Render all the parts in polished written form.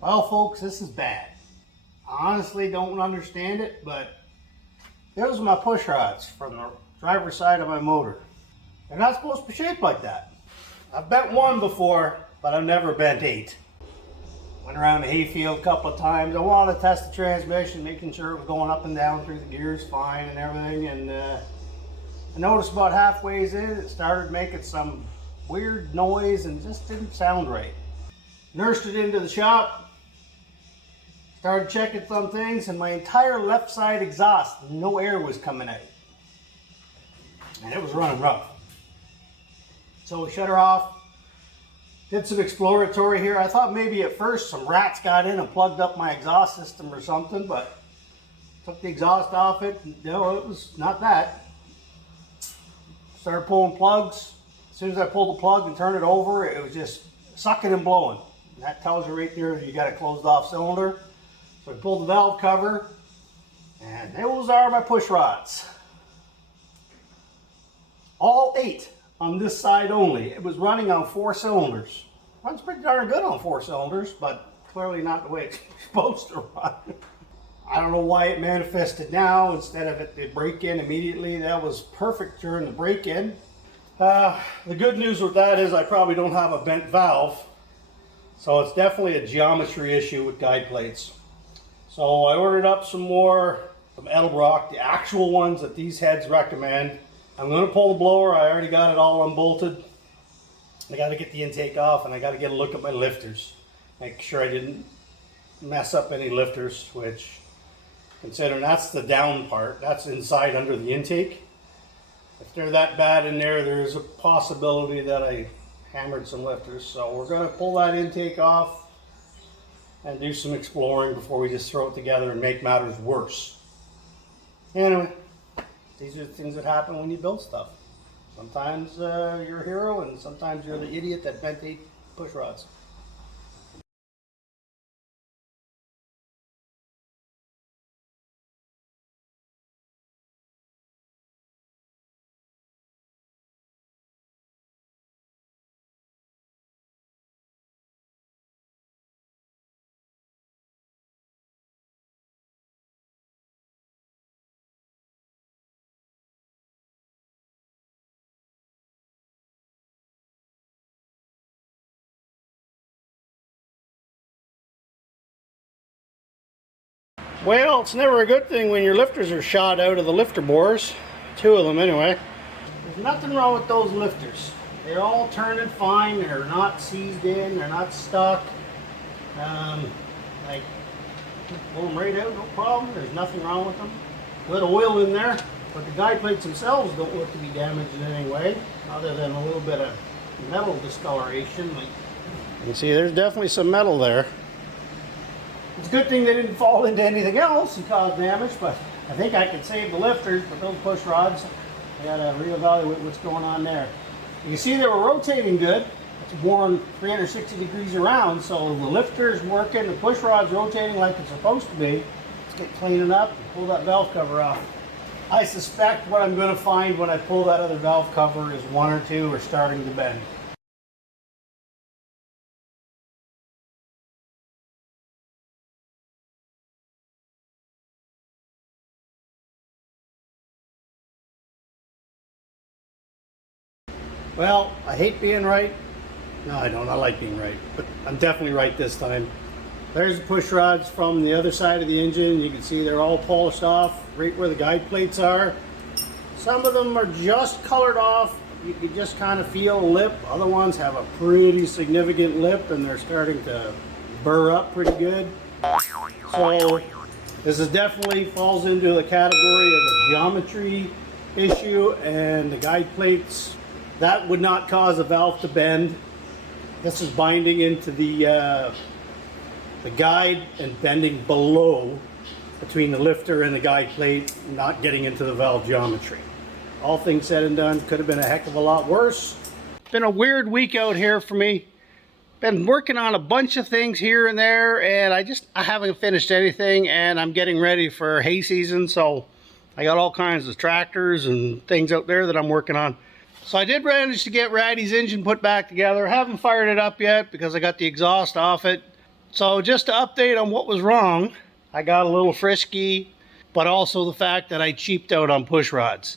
Well, folks, this is bad. I honestly don't understand it, but those are my push rods from the driver's side of my motor. They're not supposed to be shaped like that. I've bent one before, but I've never bent 8. Went around the hayfield a couple of times. I wanted to test the transmission, making sure it was going up and down through the gears fine and everything. And I noticed about halfway in, it started making some weird noise and just didn't sound right. Nursed it into the shop, started checking some things, and my entire left side exhaust, no air was coming out. And it was running rough. So we shut her off, did some exploratory here. I thought maybe at first some rats got in and plugged up my exhaust system or something, but took the exhaust off it. No, it was not that. Started pulling plugs. As soon as I pulled the plug and turned it over, it was just sucking and blowing. And that tells you right there that you got a closed off cylinder. So I pulled the valve cover, and those are my push rods. All 8 on this side only. It was running on 4 cylinders. Runs pretty darn good on 4 cylinders, but clearly not the way it's supposed to run. I don't know why it manifested now instead of it break-in immediately. That was perfect during the break-in. The good news with that is I probably don't have a bent valve. So it's definitely a geometry issue with guide plates. So I ordered up some more from Edelbrock, the actual ones that these heads recommend. I'm going to pull the blower. I already got it all unbolted. I got to get the intake off, and I got to get a look at my lifters. Make sure I didn't mess up any lifters, which, considering that's the down part, that's inside under the intake. If they're that bad in there, there's a possibility that I hammered some lifters. So we're going to pull that intake off and do some exploring before we just throw it together and make matters worse. Anyway, these are the things that happen when you build stuff. Sometimes you're a hero, and sometimes you're the idiot that bent 8 push rods. Well, it's never a good thing when your lifters are shot out of the lifter bores. 2 of them anyway. There's nothing wrong with those lifters. They're all turning fine. They're not seized in. They're not stuck. Like, pull them right out, no problem. There's nothing wrong with them. Good oil in there. But the guide plates themselves don't look to be damaged in any way, other than a little bit of metal discoloration. Like, you can see there's definitely some metal there. It's a good thing they didn't fall into anything else and cause damage, but I think I could save the lifters, but those push rods, I gotta reevaluate what's going on there. You can see they were rotating good. It's worn 360 degrees around, so the lifter's working, the push rod's rotating like it's supposed to be. Let's get cleaning up and pull that valve cover off. I suspect what I'm gonna find when I pull that other valve cover is 1 or 2 are starting to bend. Well, I hate being right. No, I don't. I like being right. But I'm definitely right this time. There's the push rods from the other side of the engine. You can see they're all polished off right where the guide plates are. Some of them are just colored off. You can just kind of feel a lip. Other ones have a pretty significant lip, and they're starting to burr up pretty good. So this is definitely falls into the category of a geometry issue, and the guide plates, that would not cause a valve to bend. This is binding into the guide and bending below between the lifter and the guide plate, not getting into the valve geometry. All things said and done, could have been a heck of a lot worse. It's been a weird week out here for me. Been working on a bunch of things here and there, and I haven't finished anything, and I'm getting ready for hay season, so I got all kinds of tractors and things out there that I'm working on. So I did manage to get Ratty's engine put back together. I haven't fired it up yet because I got the exhaust off it. So just to update on what was wrong, I got a little frisky, but also the fact that I cheaped out on push rods.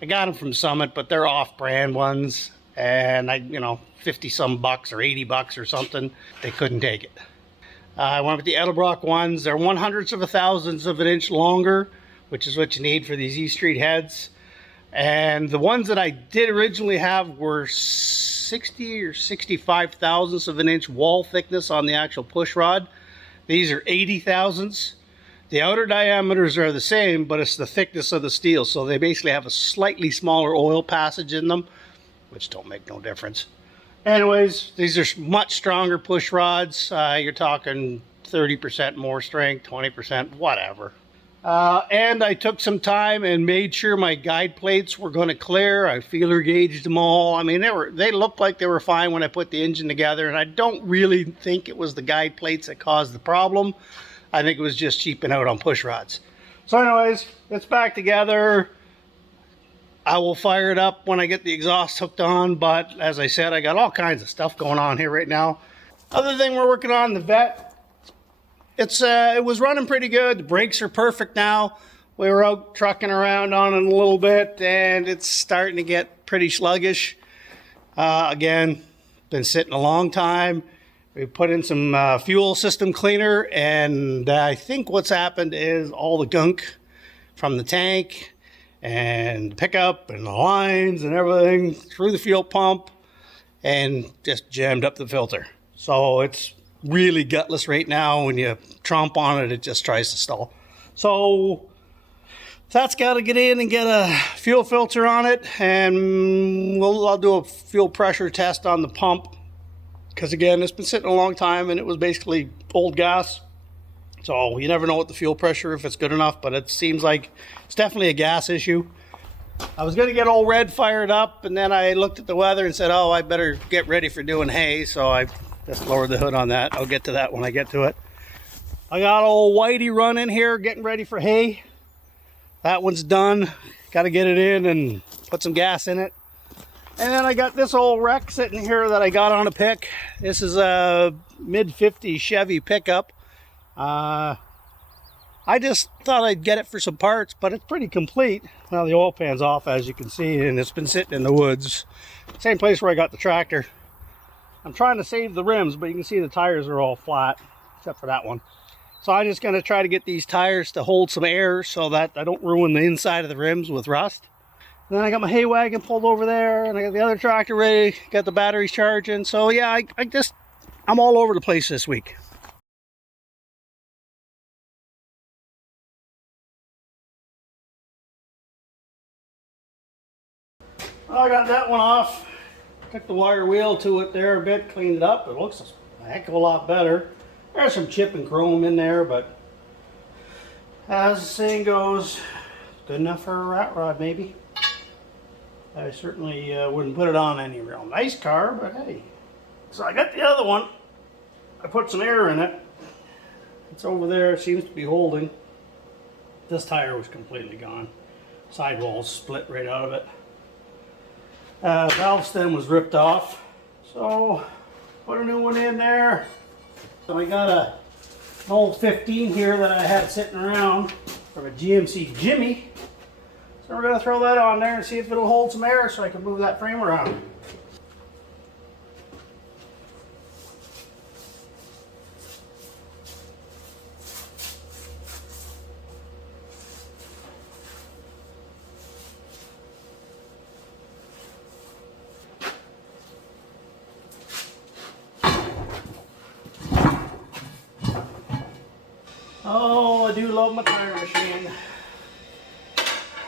I got them from Summit, but they're off-brand ones, and 50 some bucks or 80 bucks or something, they couldn't take it. I went with the Edelbrock ones. They're 1/100th of a thousandth of an inch longer, which is what you need for these E Street heads. And the ones that I did originally have were 60 or 65 thousandths of an inch wall thickness on the actual push rod. These are 80 thousandths. The outer diameters are the same, but it's the thickness of the steel. So they basically have a slightly smaller oil passage in them, which don't make no difference. Anyways, these are much stronger push rods. You're talking 30% more strength, 20%, whatever. And I took some time and made sure my guide plates were going to clear. I feeler gauged them all. I mean, they looked like they were fine when I put the engine together, and I don't really think it was the guide plates that caused the problem. I think it was just cheaping out on push rods. So anyways, it's back together. I will fire it up when I get the exhaust hooked on, but as I said, I got all kinds of stuff going on here right now. Other thing we're working on, the Vet. It was running pretty good. The brakes are perfect now. We were out trucking around on it a little bit, and it's starting to get pretty sluggish. Again, been sitting a long time. We put in some fuel system cleaner, and I think what's happened is all the gunk from the tank and the pickup and the lines and everything through the fuel pump and just jammed up the filter. So it's really gutless right now. When you tromp on it, it just tries to stall. So that's got to get in and get a fuel filter on it, and I'll do a fuel pressure test on the pump, because again, it's been sitting a long time and it was basically old gas. So you never know what the fuel pressure, if it's good enough, but it seems like it's definitely a gas issue. I was going to get old Red fired up, and then I looked at the weather and said, oh, I better get ready for doing hay. So I just lowered the hood on that. I'll get to that when I get to it. I got old Whitey running here, getting ready for hay. That one's done. Got to get it in and put some gas in it. And then I got this old wreck sitting here that I got on a pick. This is a mid-50s Chevy pickup. I just thought I'd get it for some parts, but it's pretty complete. Now the oil pan's off, as you can see, and it's been sitting in the woods. Same place where I got the tractor. I'm trying to save the rims, but you can see the tires are all flat, except for that one. So I'm just going to try to get these tires to hold some air so that I don't ruin the inside of the rims with rust. And then I got my hay wagon pulled over there, and I got the other tractor ready, got the batteries charging. So yeah, I'm all over the place this week. Well, I got that one off. Took the wire wheel to it there a bit, cleaned it up. It looks a heck of a lot better. There's some chip and chrome in there, but as the saying goes, good enough for a rat rod maybe. I certainly wouldn't put it on any real nice car, but hey. So I got the other one. I put some air in it. It's over there, it seems to be holding. This tire was completely gone. Sidewalls split right out of it. Valve stem was ripped off. So put a new one in there. So I got an old 15 here that I had sitting around from a GMC Jimmy. So we're going to throw that on there and see if it'll hold some air so I can move that frame around. Oh, I do love my tire machine.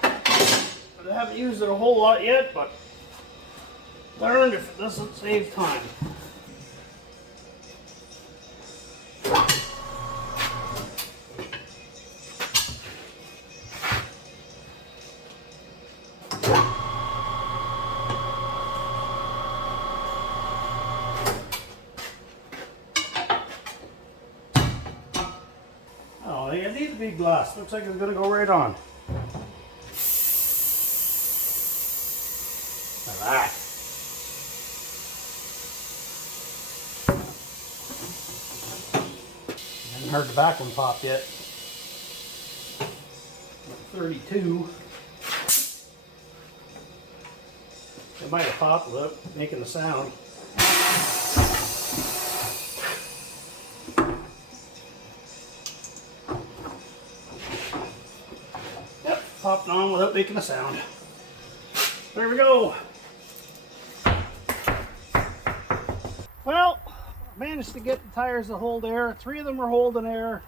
I haven't used it a whole lot yet, but learned if it doesn't save time. Oh, it needs to be glass. Looks like it's going to go right on. Alright. Haven't heard the back one pop yet. 32. It might have popped without making a sound. Yep, popped on without making a sound. There we go. Well, I managed to get the tires to hold air. 3 of them were holding air.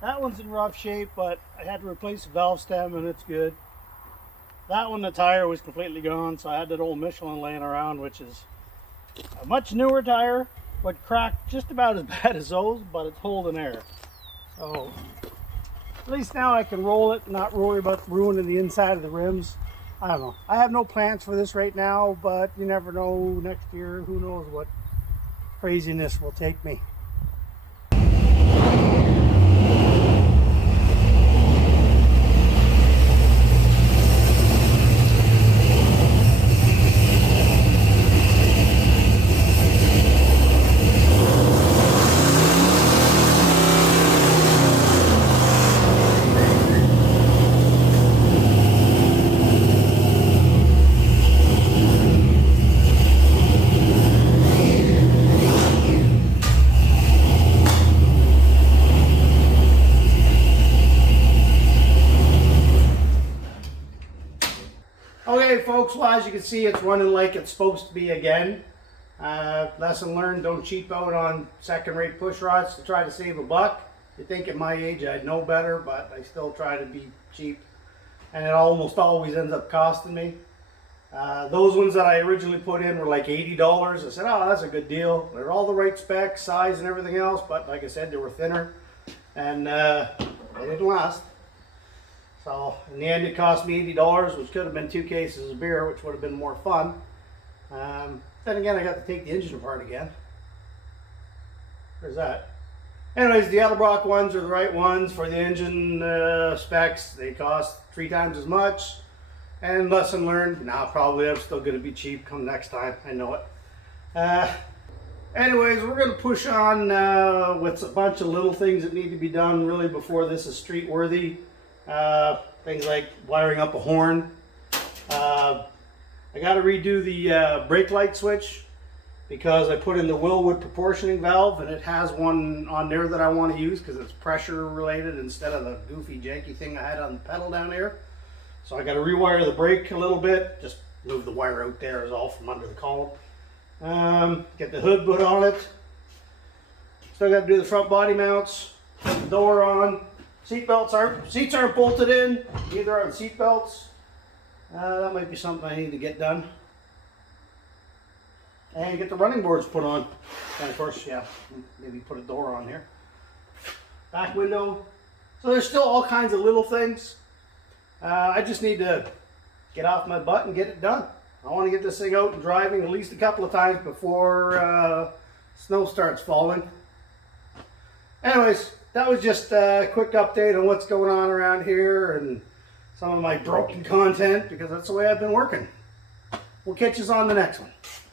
That one's in rough shape, but I had to replace the valve stem and it's good. That one, the tire was completely gone, so I had that old Michelin laying around, which is a much newer tire, but cracked just about as bad as those, but it's holding air. So at least now I can roll it and not worry about ruining the inside of the rims. I don't know. I have no plans for this right now, but you never know next year. Who knows what craziness will take me. Okay folks, well as you can see it's running like it's supposed to be again. Lesson learned, don't cheap out on second-rate push rods to try to save a buck. You think at my age I'd know better, but I still try to be cheap. And it almost always ends up costing me. Those ones that I originally put in were like $80. I said, oh, that's a good deal. They're all the right specs, size and everything else, but like I said, they were thinner. And they didn't last. So in the end it cost me $80, which could have been 2 cases of beer, which would have been more fun. Then again, I got to take the engine apart again. There's that. Anyways, the Edelbrock ones are the right ones for the engine specs. They cost 3 times as much. And lesson learned, nah, probably I'm still going to be cheap come next time. I know it. Anyways, we're going to push on with a bunch of little things that need to be done really before this is street worthy. Things like wiring up a horn. I got to redo the brake light switch because I put in the Willwood proportioning valve and it has one on there that I want to use because it's pressure related instead of the goofy janky thing I had on the pedal down there. So I got to rewire the brake a little bit, just move the wire out there is all from under the column. Get the hood put on it. Still got to do the front body mounts, put the door on. Seats aren't bolted in, neither are the seat belts. That might be something I need to get done. And get the running boards put on. And of course, yeah, maybe put a door on here. Back window. So there's still all kinds of little things. I just need to get off my butt and get it done. I want to get this thing out and driving at least a couple of times before snow starts falling. Anyways, that was just a quick update on what's going on around here and some of my broken content because that's the way I've been working. We'll catch us on the next one.